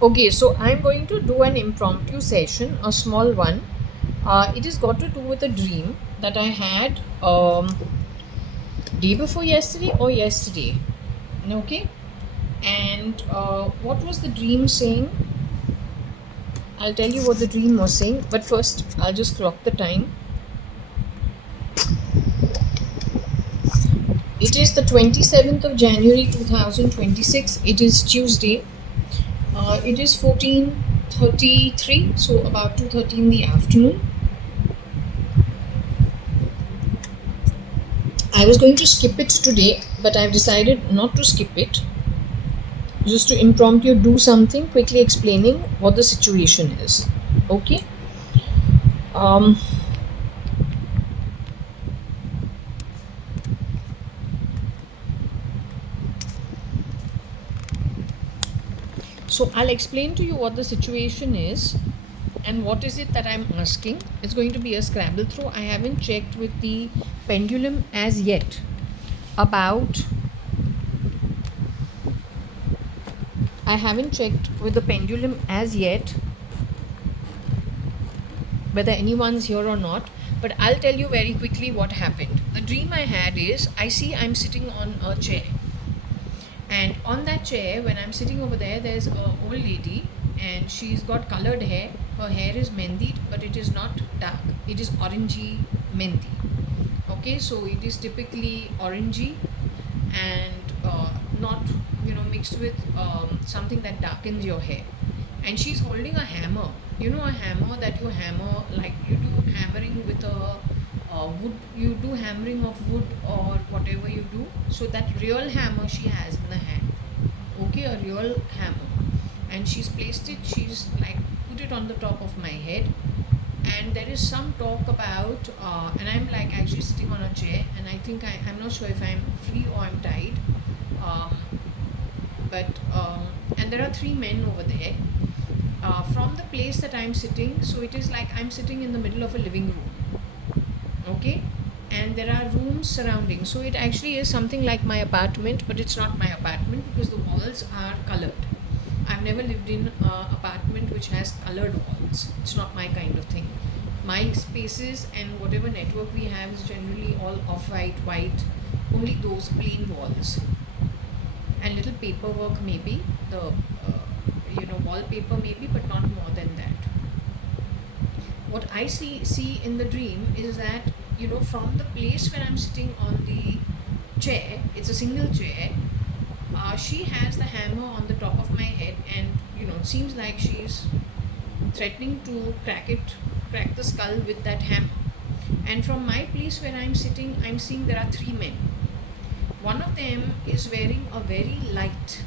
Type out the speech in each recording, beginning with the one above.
Okay, so I'm going to do an impromptu session, a small one. It has got to do with a dream that I had day before yesterday or yesterday. Okay, and what was the dream saying? I'll tell you what the dream was saying, but first I'll just clock the time. It is the 27th of January 2026. It is Tuesday. It is 14:33, so about 2:30 in the afternoon. I was going to skip it today, but I've decided not to skip it. Just to impromptu do something, quickly explaining what the situation is. Okay. Um, so I'll explain to you what the situation is and what is it that I'm asking. It's going to be a scramble through. I haven't checked with the pendulum as yet about. I haven't checked with the pendulum as yet whether anyone's here or not, but I'll tell you very quickly what happened. The dream I had is I see I'm sitting on a chair, and on that chair, when I'm sitting over there, there's a old lady, and she's got colored hair. Her hair is mehndi, but it is not dark, it is orangey mehndi. Okay, so it is typically orangey and not mixed with something that darkens your hair. And she's holding a hammer, a hammer that you hammer, like you do hammering with a wood, you do hammering of wood or whatever you do. So that real hammer she has in the hand. Okay, a real hammer. And she's placed it, she's like put it on the top of my head. And there is some talk about and I'm like actually sitting on a chair, and I think I'm not sure if I'm free or I'm tied. um, but and there are three men over there from the place that I'm sitting. So it is like I'm sitting in the middle of a living room. Okay, and there are rooms surrounding, so it actually is something like my apartment, but it's not my apartment because the walls are colored. I've never lived in an apartment which has colored walls. It's not my kind of thing. My spaces and whatever network we have is generally all off-white, white, only those plain walls, and little paperwork maybe, the wallpaper maybe, but not more than that. What I see in the dream is that from the place where I'm sitting on the chair, it's a single chair. She has the hammer on the top of my head, and it seems like she's threatening to crack the skull with that hammer. And from my place where I'm sitting, I'm seeing there are three men. One of them is wearing a very light,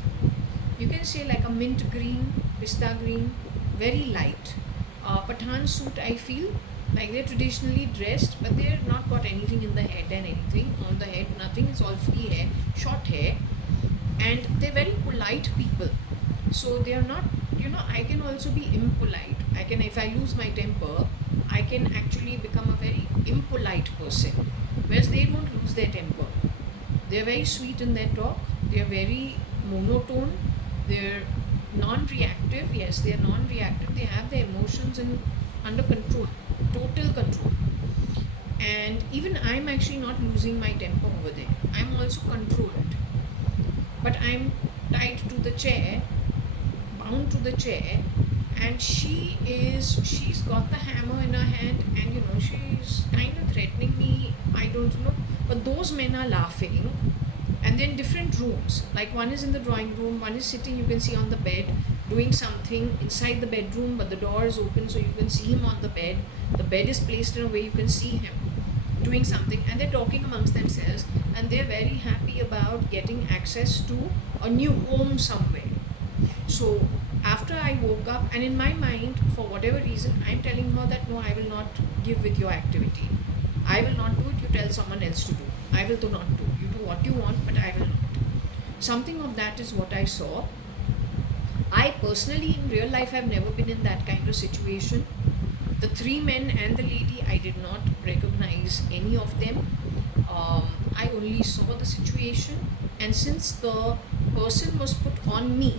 you can say like a mint green, pista green, very light Pathan suit. I feel like they're traditionally dressed, but they're not got anything in the head and anything on the head, nothing. It's all free hair, short hair, and they're very polite people. So they are not, I can also be impolite. I can, if I lose my temper, I can actually become a very impolite person, whereas they don't lose their temper. They're very sweet in their talk. They're very monotone. They're non-reactive. Yes, they're non-reactive. They have their emotions under control, total control. And even I'm actually not losing my temper over there. I'm also controlled. But I'm tied to the chair, bound to the chair, and she's got the hammer in her hand, and she's kind of threatening me. I don't know. But those men are laughing, and then different rooms, like one is in the drawing room, one is sitting, you can see, on the bed doing something inside the bedroom, but the door is open so you can see him on the bed. The bed is placed in a way you can see him doing something, and they're talking amongst themselves, and they're very happy about getting access to a new home somewhere. So after I woke up, and in my mind, for whatever reason, I'm telling her that no, I will not give with your activity. I will not do it. You tell someone else to do. I will not do. You do what you want, but I will not. Something of that is what I saw. I personally, in real life, have never been in that kind of situation. The three men and the lady, I did not recognize any of them. I only saw the situation, and since the person was put on me,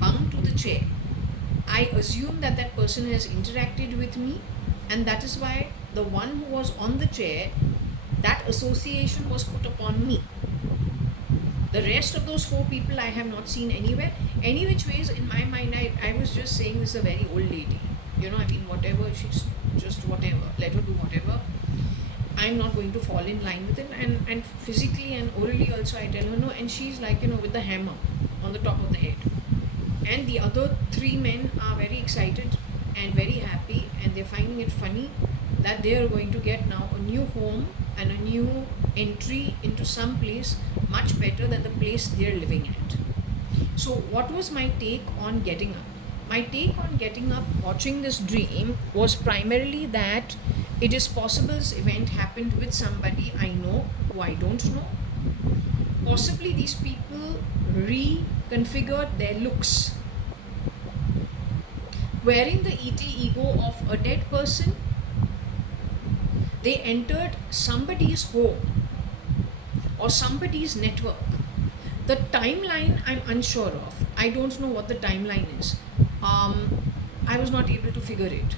bound to the chair, I assume that that person has interacted with me, and that is why the one who was on the chair, that association was put upon me. The rest of those 4 people I have not seen anywhere. Any which ways, in my mind, I was just saying this is a very old lady. You know, I mean, whatever, she's just whatever, let her do whatever. I'm not going to fall in line with it. And physically and orally also, I tell her no. And she's like, you know, with the hammer on the top of the head. And the other 3 men are very excited and very happy, and they're finding it funny that they are going to get now a new home and a new entry into some place much better than the place they're living at. So what was my take on getting up? My take on getting up, watching this dream, was primarily that it is possible this event happened with somebody I know who I don't know. Possibly these people reconfigured their looks, wherein the ego of a dead person, they entered somebody's home or somebody's network. The timeline I'm unsure of. I don't know what the timeline is. I was not able to figure it.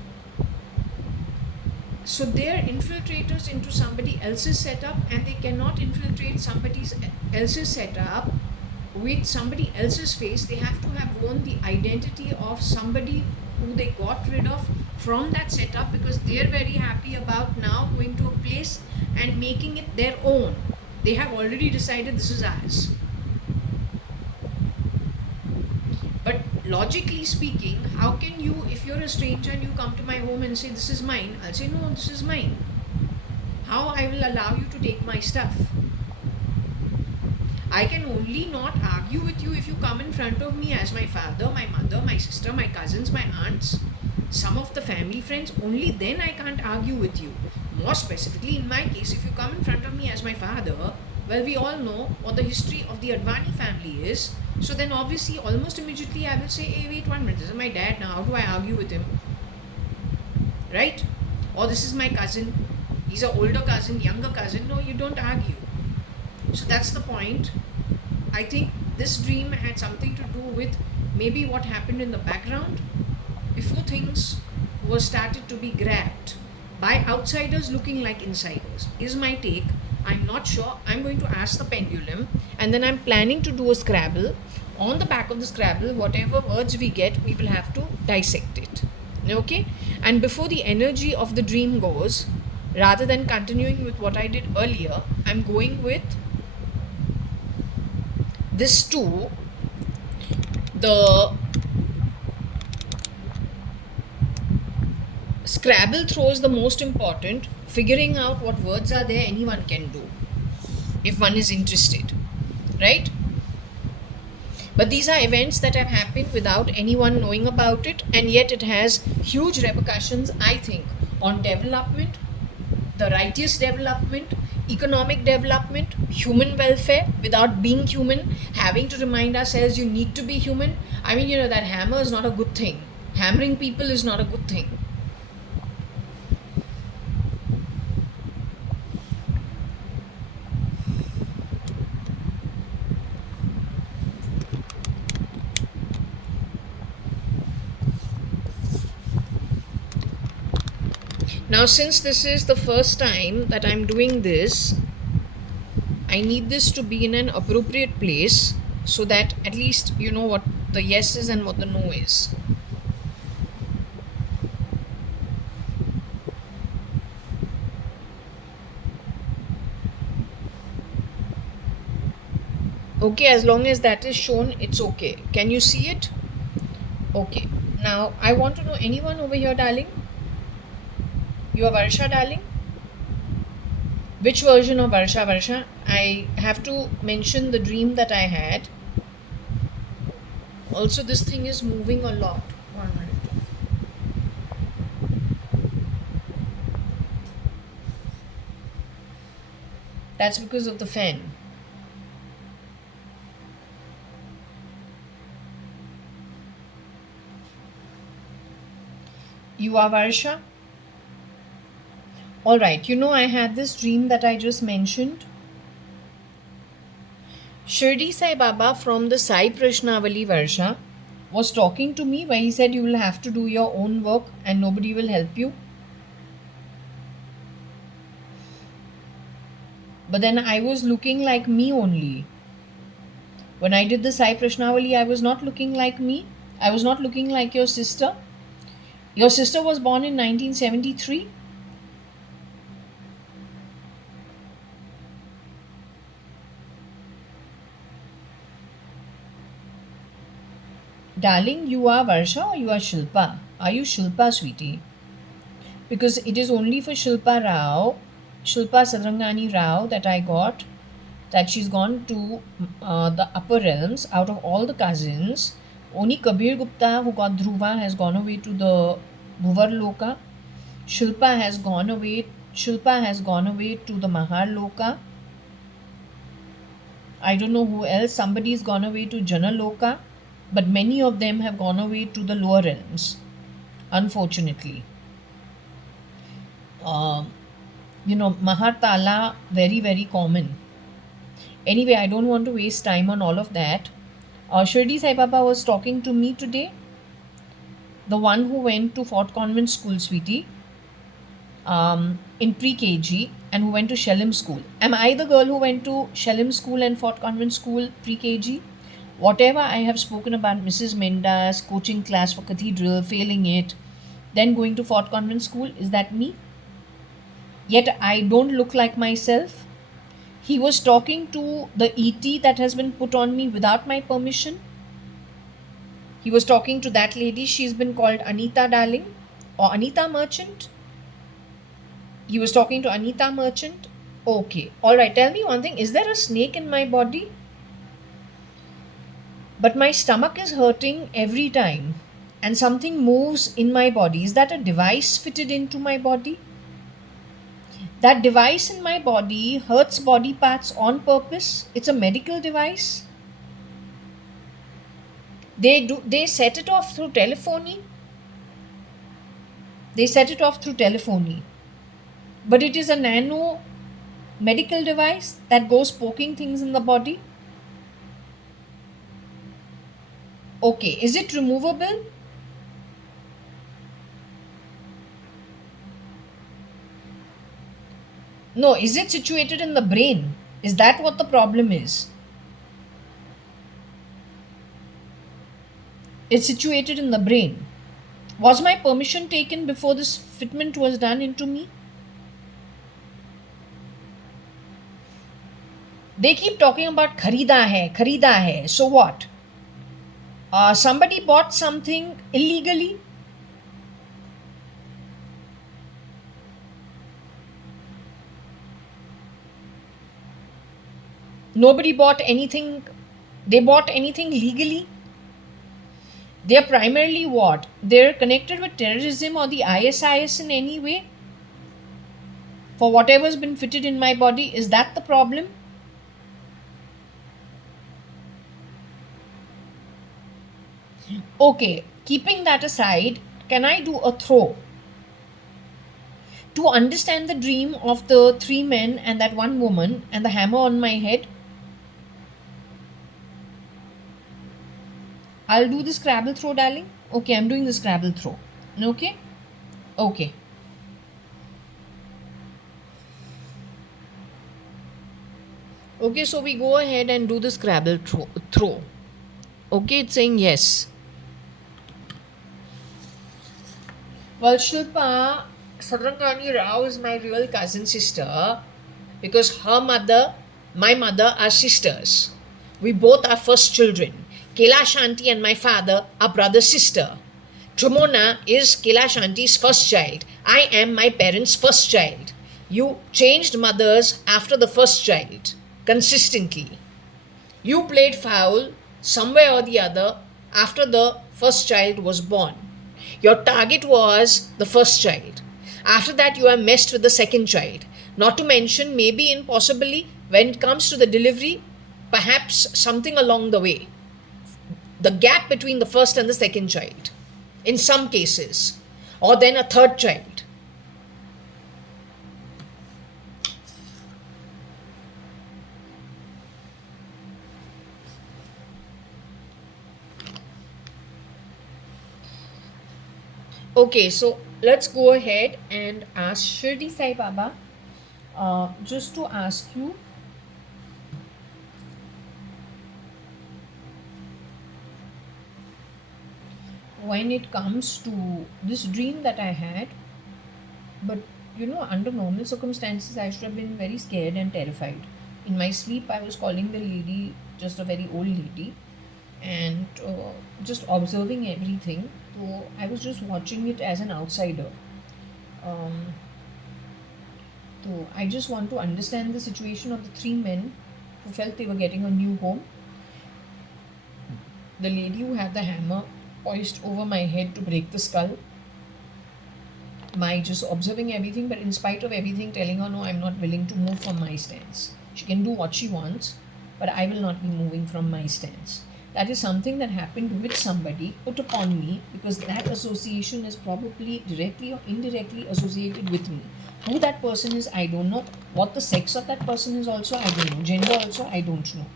So they're infiltrators into somebody else's setup, and they cannot infiltrate somebody else's setup with somebody else's face. They have to have worn the identity of somebody who they got rid of from that setup, because they're very happy about now going to a place and making it their own. They have already decided this is ours. But logically speaking, how can you, if you're a stranger and you come to my home and say this is mine, I'll say no, this is mine. How I will allow you to take my stuff? I can only not argue with you if you come in front of me as my father, my mother, my sister, my cousins, my aunts, some of the family friends. Only then I can't argue with you. More specifically in my case, if you come in front of me as my father, well, we all know what the history of the Advani family is. So then obviously almost immediately I will say, hey, wait 1 minute, this is my dad now, how do I argue with him? Right? Or this is my cousin, he's an older cousin, younger cousin. No, you don't argue. So that's the point. I think this dream had something to do with maybe what happened in the background before things were started to be grabbed by outsiders looking like insiders, is my take. I'm not sure. I'm going to ask the pendulum, and then I'm planning to do a Scrabble. On the back of the Scrabble, whatever words we get, we will have to dissect it. Okay? And before the energy of the dream goes, rather than continuing with what I did earlier, I'm going with this too. The Scrabble throw is the most important. Figuring out what words are there, anyone can do if one is interested, right? But these are events that have happened without anyone knowing about it, and yet it has huge repercussions, I think, on development, the righteous development, economic development, human welfare, without being human, having to remind ourselves you need to be human. I mean, that hammer is not a good thing. Hammering people is not a good thing. Now, since this is the first time that I'm doing this, I need this to be in an appropriate place so that at least you know what the yes is and what the no is. Okay, as long as that is shown, it's okay. Can you see it? Okay. Now, I want to know, anyone over here, darling? You are Varsha, darling? Which version of Varsha? Varsha, I have to mention the dream that I had. Also, this thing is moving a lot. 1 minute. That's because of the fan. You are Varsha? Alright, I had this dream that I just mentioned. Shirdi Sai Baba from the Sai Prashnavali Varsha was talking to me, where he said you will have to do your own work and nobody will help you. But then I was looking like me only. When I did the Sai Prashnavali, I was not looking like me. I was not looking like your sister. Your sister was born in 1973. Darling, you are Varsha or you are Shilpa? Are you Shilpa, sweetie? Because it is only for Shilpa Sadrangani Rao, that I got that she's gone to the upper realms. Out of all the cousins, only Kabir Gupta, who got Dhruva, has gone away to the Bhuvar Loka. Shilpa has gone away to the Mahar Loka. I don't know who else. Somebody's gone away to Jana Loka, but many of them have gone away to the lower realms, unfortunately. Mahar Tala, very, very common. Anyway, I don't want to waste time on all of that. Shirdi Sai Baba was talking to me today, the one who went to Fort Convent School, sweetie, in pre-KG, and who went to Shellim School. Am I the girl who went to Shellim School and Fort Convent School pre-KG? Whatever I have spoken about Mrs. Menda's coaching class for cathedral, failing it, then going to Fort Convent School, is that me? Yet I don't look like myself. He was talking to the ET that has been put on me without my permission. He was talking to that lady. She's been called Anita Darling or Anita Merchant. He was talking to Anita Merchant. Okay. All right. Tell me one thing. Is there a snake in my body? But my stomach is hurting every time and something moves in my body. Is that a device fitted into my body? That device in my body hurts body parts on purpose. It's a medical device. They set it off through telephony. But it is a nano medical device that goes poking things in the body. Okay, is it removable? No, is it situated in the brain? Is that what the problem is? It's situated in the brain. Was my permission taken before this fitment was done into me? They keep talking about kharida hai. So what? Somebody bought something illegally. Nobody bought anything. They bought anything legally. They are primarily what? They're connected with terrorism or the ISIS in any way. For whatever's been fitted in my body, is that the problem? Okay, keeping that aside, can I do a throw? To understand the dream of the 3 men and that 1 woman and the hammer on my head, I'll do the Scrabble throw, darling. Okay, I'm doing the Scrabble throw. Okay? Okay. Okay, so we go ahead and do the Scrabble throw. Okay, it's saying yes. Well, Shilpa Sadrangani Rao is my real cousin sister because her mother, my mother are sisters. We both are first children. Kailash Aunty and my father are brother-sister. Trimona is Kailash Auntie's first child. I am my parents' first child. You changed mothers after the first child, consistently. You played foul somewhere or the other after the first child was born. Your target was the first child. After that, you are messed with the second child. Not to mention, maybe and possibly, when it comes to the delivery, perhaps something along the way. The gap between the first and the second child, in some cases, or then a third child. Okay, so let's go ahead and ask Shirdi Sai Baba just to ask you, when it comes to this dream that I had, but under normal circumstances, I should have been very scared and terrified. In my sleep, I was calling the lady just a very old lady, and just observing everything. So I was just watching it as an outsider. Um, so I just want to understand the situation of the three men who felt they were getting a new home. The lady who had the hammer poised over my head to break the skull. My just observing everything, but in spite of everything, telling her, no, I'm not willing to move from my stance. She can do what she wants, but I will not be moving from my stance. That is something that happened with somebody, put upon me, because that association is probably directly or indirectly associated with me. Who that person is, I don't know. What the sex of that person is also, I don't know. Gender also, I don't know.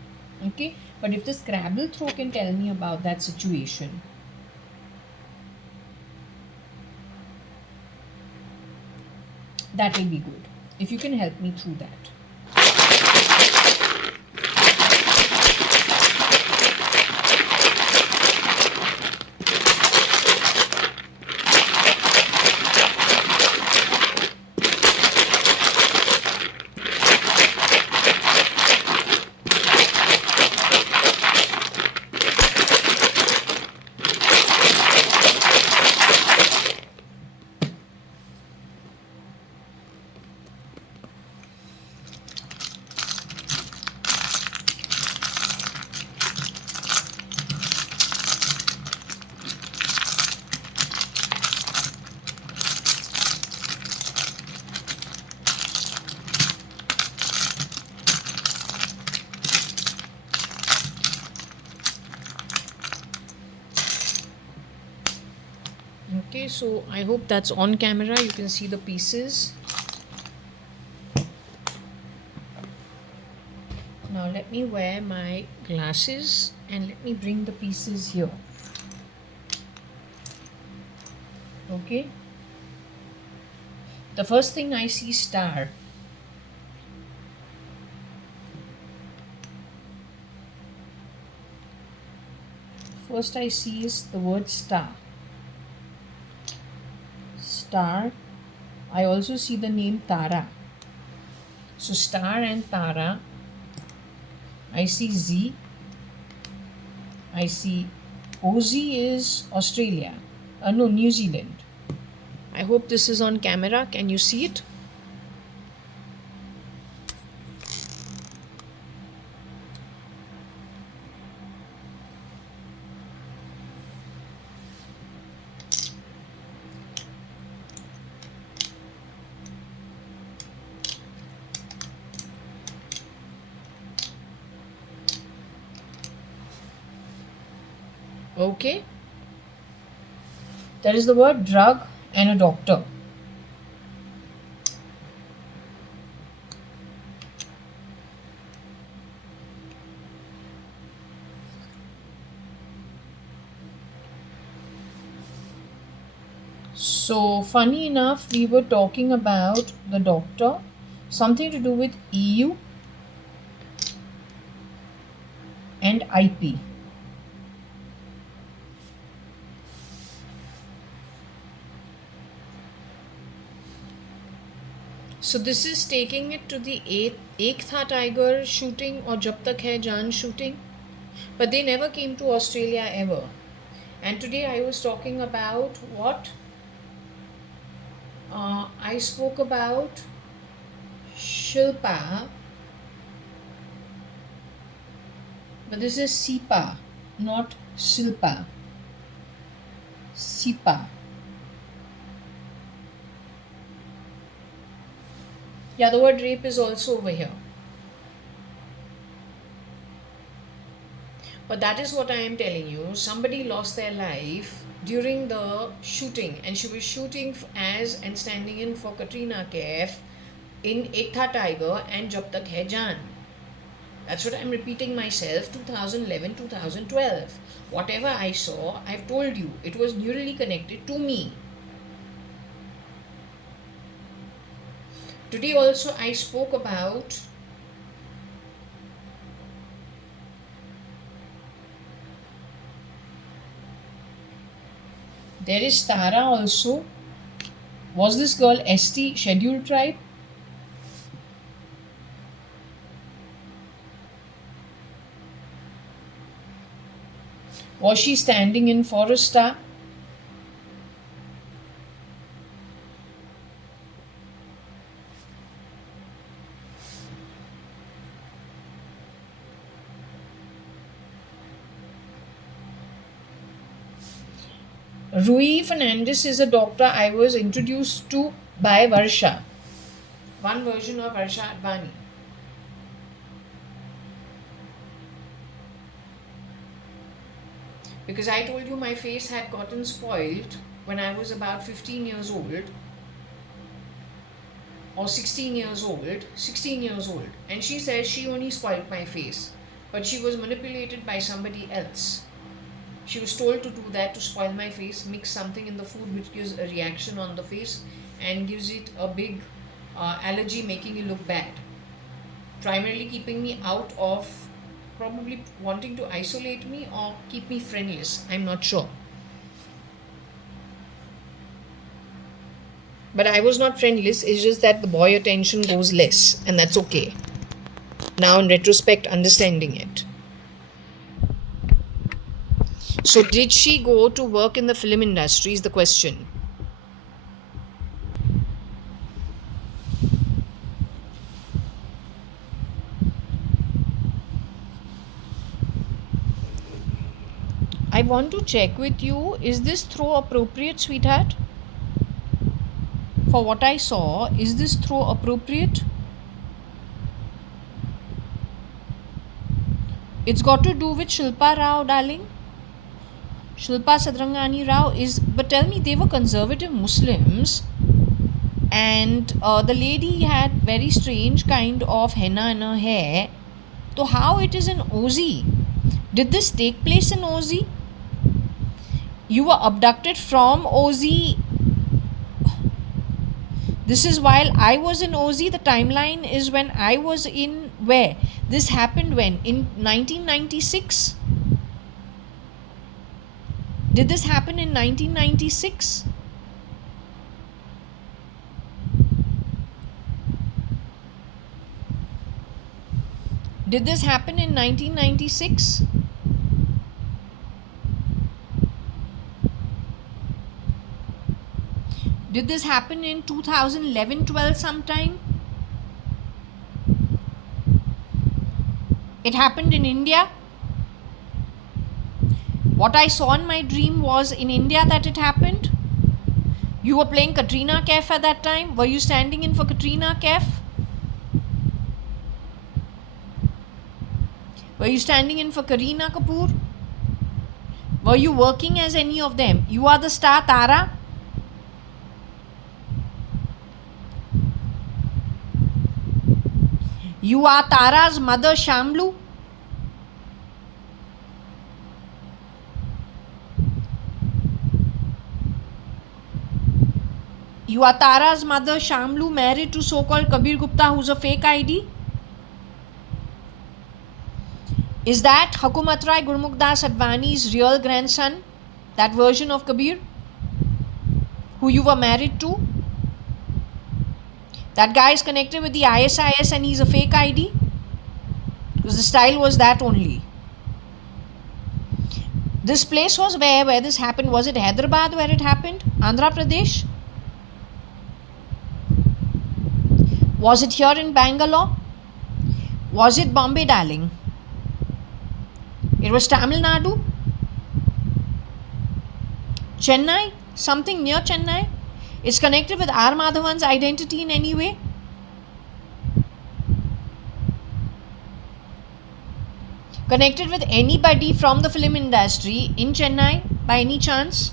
Okay? But if the Scrabble throw can tell me about that situation, that will be good. If you can help me through that. Okay, so I hope that's on camera. You can see the pieces. Now let me wear my glasses and let me bring the pieces here. Okay. The first thing I see, star. First I see is the word star. Star. I also see the name Tara. So star and Tara. I see Z. I see OZ is Australia. No, New Zealand. I hope this is on camera. Can you see it? Okay. There is the word drug and a doctor. So funny enough, we were talking about the doctor, something to do with EU and IP. So this is taking it to the Ek Tha Tiger shooting or Jab Tak Hai Jaan shooting. But they never came to Australia ever. And today I was talking about what? I spoke about Shilpa. But this is Sipa, not Shilpa. Sipa. Yeah, the word rape is also over here. But that is what I am telling you. Somebody lost their life during the shooting, and she was shooting as and standing in for Katrina Kaif in Ek Tha Tiger and Jab Tak Hai Jaan. That's what I'm repeating myself, 2011, 2012. Whatever I saw, I've told you, it was neurally connected to me. Today also I spoke about there is Tara also. Was this girl ST scheduled tribe? Was she standing in for a star? Rui Fernandez is a doctor I was introduced to by Varsha. One version of JAYA.ADVANI. Because I told you my face had gotten spoiled when I was about 15 years old or 16 years old, and she says she only spoiled my face, but she was manipulated by somebody else. She was told to do that to spoil my face, mix something in the food which gives a reaction on the face and gives it a big allergy, making it look bad, primarily keeping me out of, probably wanting to isolate me or keep me friendless, I'm not sure. But I was not friendless, it's just that the boy attention goes less, and that's okay. Now in retrospect, understanding it. So did she go to work in the film industry is the question. I want to check with you, is this throw appropriate, sweetheart? For what I saw, is this throw appropriate? It's got to do with Shilpa Rao, darling. Shilpa Sadrangani Rao is, but tell me, they were conservative Muslims, and the lady had very strange kind of henna in her hair. So how it is in OZ? Did this take place in OZ? You were abducted from OZ. This is while I was in OZ. The timeline is when I was in where? This happened when? In 1996? Did this happen in 1996? Did this happen in 1996? Did this happen in 2011-12 sometime? It happened in India. What I saw in my dream was in India that it happened. You were playing Katrina Kaif at that time. Were you standing in for Katrina Kaif? Were you standing in for Kareena Kapoor? Were you working as any of them? You are the star Tara. You are Tara's mother Shamlu. You are Tara's mother Shamlu, married to so-called Kabir Gupta, who's a fake ID. Is that Hukumat Rai Gurmukh Das Advani's real grandson? That version of Kabir? Who you were married to? That guy is connected with the ISIS and he's a fake ID? Because the style was that only. This place was where this happened. Was it Hyderabad where it happened? Andhra Pradesh? Was it here in Bangalore? Was it Bombay, darling? It was Tamil Nadu? Chennai? Something near Chennai? It's connected with R. Madhavan's identity in any way? Connected with anybody from the film industry in Chennai by any chance?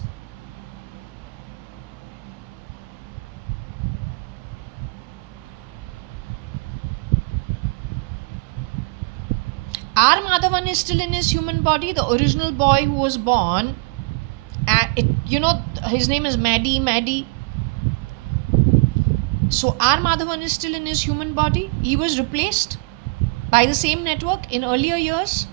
R. Madhavan is still in his human body, the original boy who was born. His name is Maddie. So R. Madhavan is still in his human body. He was replaced by the same network in earlier years.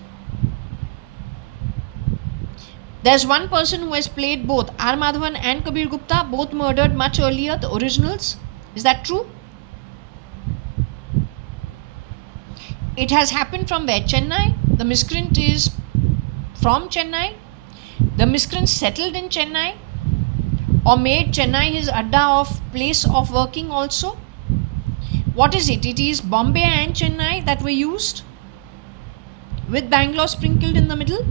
There's one person who has played both R. Madhavan and Kabir Gupta, both murdered much earlier, the originals. Is that true? It has happened from where? Chennai. The miscreant is from Chennai. The miscreant settled in Chennai or made Chennai his adda of place of working also. What is it? It is Bombay and Chennai that were used with Bangalore sprinkled in the middle.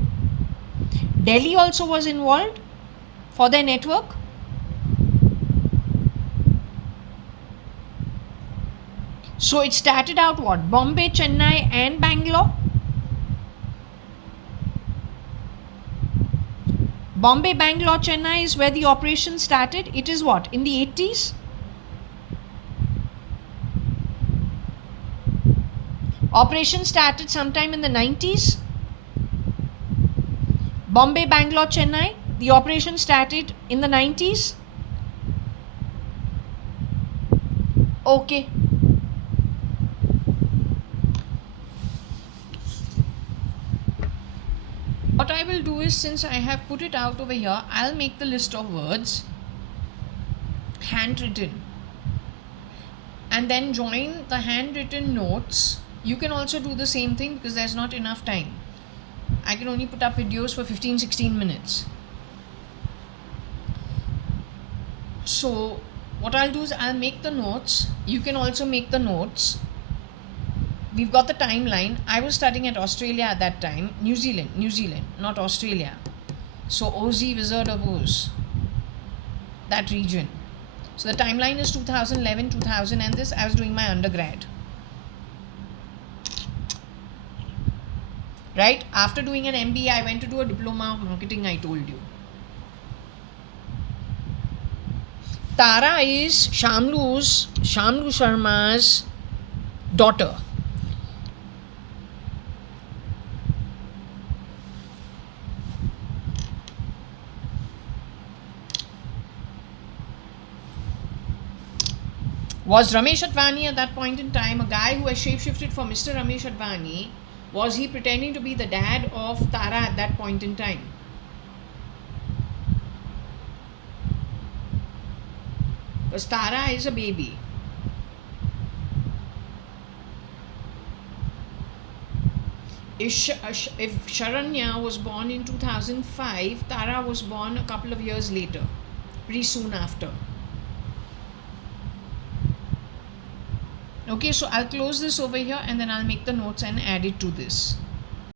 Delhi also was involved for their network. So it started out what? Bombay, Chennai and Bangalore. Bombay, Bangalore, Chennai is where the operation started. It is what? In the 80s? Operation started sometime in the 90s. Bombay, Bangalore, Chennai. The operation started in the 90s. Okay. What I will do is, since I have put it out over here, I'll make the list of words handwritten and then join the handwritten notes. You can also do the same thing because there's not enough time. I can only put up videos for 15-16 minutes. So what I'll do is I'll make the notes. You can also make the notes. We've got the timeline. I was studying at Australia at that time. New Zealand, not Australia. So OZ, Wizard of Oz, that region. So the timeline is 2011, 2000, and this I was doing my undergrad. Right? After doing an MBA, I went to do a diploma of marketing, I told you. Tara is Shamlu Sharma's daughter. Was Ramesh Advani at that point in time a guy who has shapeshifted for Mr. Ramesh Advani? Was he pretending to be the dad of Tara at that point in time? Because Tara is a baby. If Sharanya was born in 2005, Tara was born a couple of years later, pretty soon after. Okay, so I'll close this over here and then I'll make the notes and add it to this.